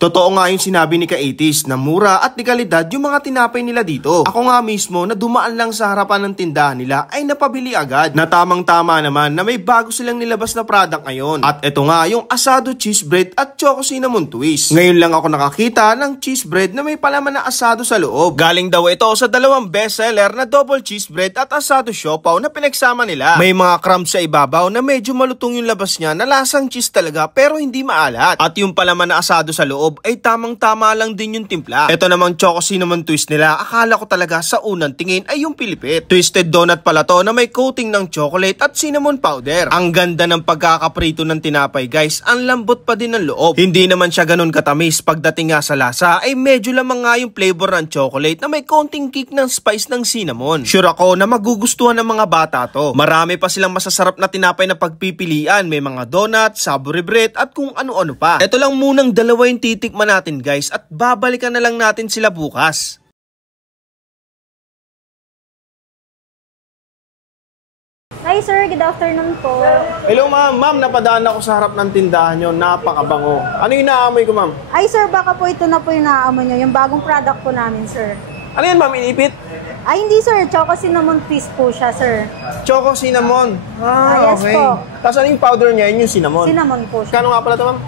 Totoo nga yung sinabi ni Ka-80s na mura at di kalidad yung mga tinapay nila dito. Ako nga mismo na dumaan lang sa harapan ng tindahan nila ay napabili agad. Na tamang-tama naman na may bago silang nilabas na product ngayon. At ito nga yung asado cheese bread at choco cinnamon twist. Ngayon lang ako nakakita ng cheese bread na may palaman na asado sa loob. Galing daw ito sa dalawang bestseller na double cheese bread at asado siopaw na pinagsama nila. May mga crumbs sa ibabaw na medyo malutong yung labas niya na lasang cheese talaga pero hindi maalat. At yung palaman na asado sa loob ay tamang-tama lang din yung timpla. Ito namang choco cinnamon twist nila, akala ko talaga sa unang tingin ay yung pilipit. Twisted donut pala to na may coating ng chocolate at cinnamon powder. Ang ganda ng pagkakaprito ng tinapay guys, ang lambot pa din ng loob. Hindi naman siya ganun katamis, pagdating nga sa lasa ay medyo lamang nga yung flavor ng chocolate na may konting kick ng spice ng cinnamon. Sure ako na magugustuhan ng mga bata to. Marami pa silang masasarap na tinapay na pagpipilian, may mga donut, savory bread at kung ano-ano pa. Ito lang munang dalawa yung titikman natin guys at babalikan na lang natin sila bukas. Hi sir, good afternoon po. Hello ma'am, napadaan ako sa harap ng tindahan nyo, napakabango. Ano yung naamoy ko ma'am? Ay sir, baka po ito na po yung naamoy nyo, yung bagong product po namin sir. Ano yan ma'am, inipit? Ay hindi sir, choco cinnamon twist po siya sir. Choco cinnamon. Yes okay. po. Tapos ano yung powder niya, yun yung cinnamon? Cinnamon po siya. Kano nga pala ito ma'am?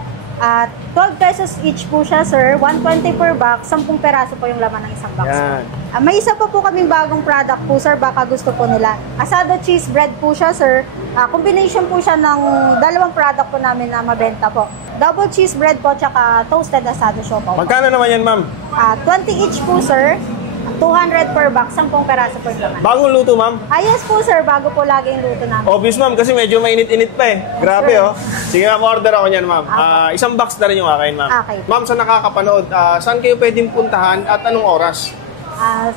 12 pesos each po siya sir, 120 per box, 10 peraso po yung laman ng isang box. Yan. May isa pa po kaming bagong product po sir, baka gusto po nila. Asado cheese bread po siya sir, combination po siya ng dalawang product po namin na mabenta po. Double cheese bread po, tsaka toasted asado siopaw. Magkano naman yan ma'am? 20 each po sir, 200 per box, 10 peraso per laman. Bagong luto ma'am? Yes po sir, bago po lagi yung luto namin. Obvious ma'am, kasi medyo mainit-init pa eh. Grabe sir. oh. Sige ma'am, order ako niyan ma'am. Isang box na rin yung akin ma'am. Okay. Ma'am, sa nakakapanood, saan kayo pwedeng puntahan at anong oras?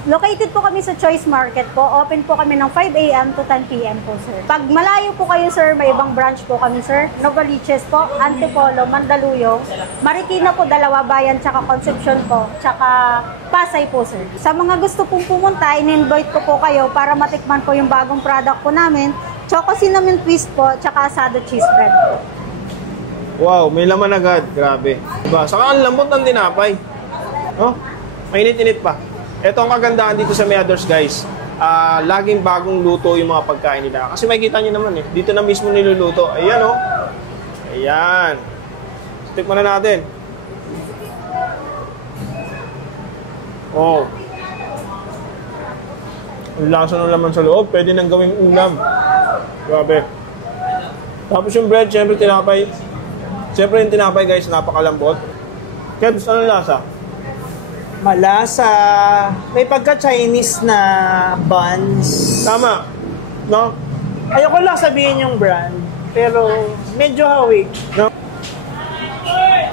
Located po kami sa Choice Market po. Open po kami ng 5 a.m. to 10 p.m. po, sir. Pag malayo po kayo, sir, may ibang branch po kami, sir. Novaliches po, Antipolo, Mandaluyong, Marikina po, Dalawa Bayan, tsaka Concepcion po, tsaka Pasay po, sir. Sa mga gusto pong pumunta, in-invite ko po kayo para matikman po yung bagong product po namin. Choco cinnamon twist po, tsaka asado cheese bread po. Wow, may laman agad. Grabe. Diba? Saka ang lambot ng tinapay. Oh, mainit-init pa. Ito ang kagandahan dito sa Meadows guys. Laging bagong luto yung mga pagkain nila. Kasi makikita nyo naman eh. Dito na mismo niluluto. Ayan oh. Ayan. Tikman na natin. Oh. Ang lasa ng laman sa loob. Pwede nang gawing ulam. Grabe. Tapos yung bread, syempre tinapay. Syempre yung tinapay guys, napakalambot. Kebs, anong lasa? Malasa. May pagka-Chinese na buns. Tama. No? Ayoko lang sabihin yung brand, pero medyo hawig. No?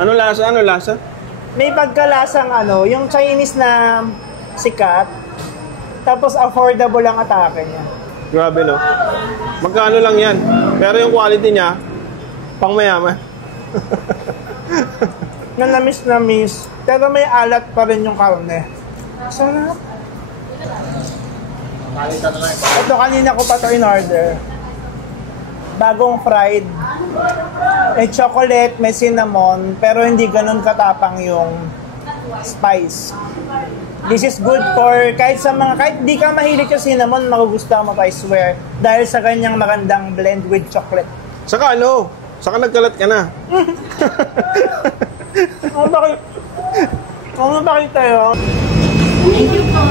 Ano lasa? Ano lasa? May pagkalasang yung Chinese na sikat, tapos affordable ang atake niya. Grabe no? Magkano lang yan? Pero yung quality niya, pang mayaman. Namis, pero may alat pa rin yung karne. Sarap. Ito, kanina ko pa ito in-order. Bagong fried. May chocolate, may cinnamon, pero hindi ganun katapang yung spice. This is good for kahit di ka mahilig sa cinnamon, magugustuhan mo pa, I swear. Dahil sa kanyang magandang blend with chocolate. Saka saka nagkalat ka na. Bakit tayo? Thank you po.